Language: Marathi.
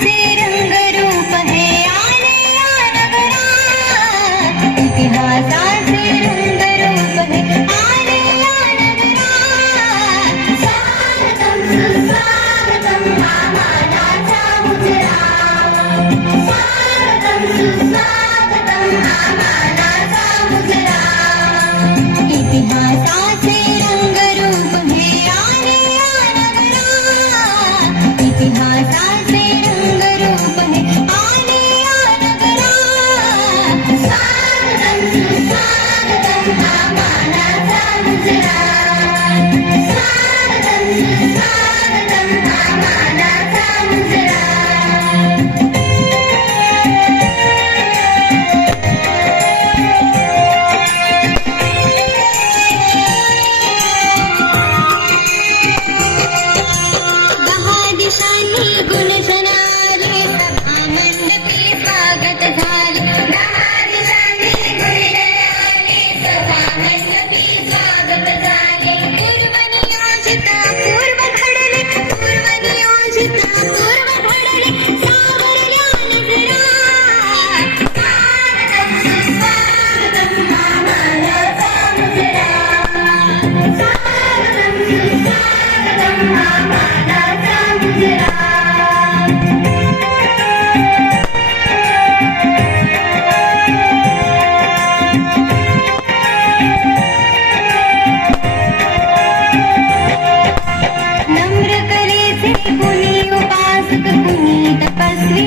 इतिहासाचे रंगरूप हे आले या नगरात, इतिहासाचे रंगरूप हे आले या नगरात. स्वागतम सुस्वागतम हा मानाचा मुजरा, स्वागतम सुस्वागतम हा मानाचा मुजरा. इतिहासाचे रंगरूप हे आले या नगरात, इतिहासाचे रंगरूप हे आले या नगरात. स्वागतम सुस्वागतम हा मानाचा मुजरा, स्वागतम सुस्वागतम हा मानाचा मुजरा. दहा दिशांनी गुणजनाले सभा मंडपी स्वागत झाले, दहा दिशांनी गुणजनाले सभा मंडपी स्वागत झाले. पूर्वनियोजिता पूर्व घडले, पूर्वनियोजिता पूर्व घडले, सावरल्या नजरा. स्वागतम सुस्वागतम हा मानाचा मुजरा, स्वागतम सुस्वागतम हा मानाचा मुजरा. नम्र कलेचे कुणी उपासक कुणी तपस्वी